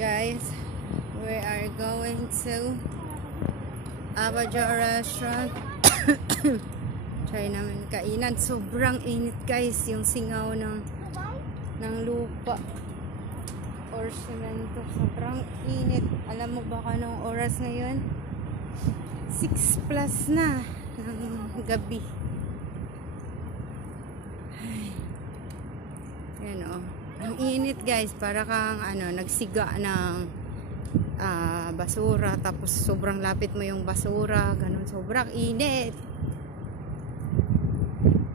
Guys, we are going to Abajar restaurant. Try namin kainan. Sobrang init guys, yung singaw ng lupa or semento. Sobrang init. Alam mo ba anong oras ngayon? 6 plus na ng gabi. Ay. Yan o. Ang init guys, para kang nagsiga ng basura, tapos sobrang lapit mo yung basura, ganun, sobrang init.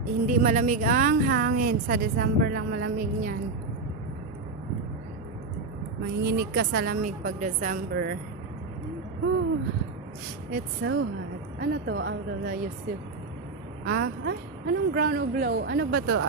Hindi malamig ang hangin, sa December lang malamig niyan. Manginginig ka sa lamig pag December. Whew. It's so hot. Ano to? Out of the YouTube. Anong ground of blow? Ano ba to?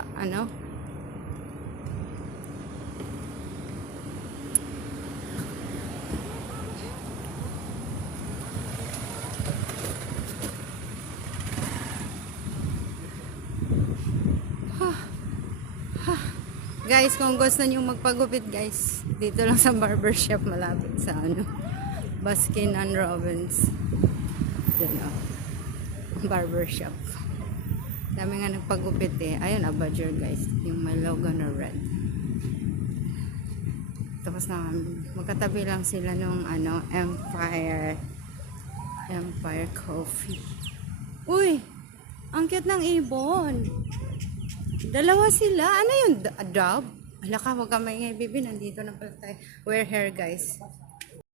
Guys, kung gusto niyo magpagupit guys, dito lang sa barbershop malapit sa Baskin and Robbins. Yan barbershop. Dami nga nagpagupit eh. Ayun, Abajar guys, yung may logo na red. Tapos na magkatabi lang sila nung Empire Coffee. Uy, ang cute ng ibon. Dalawa sila. Ano yun? Dove? Ala ka, wag ka maingay, baby. Nandito na pala tayo. Wear hair, guys.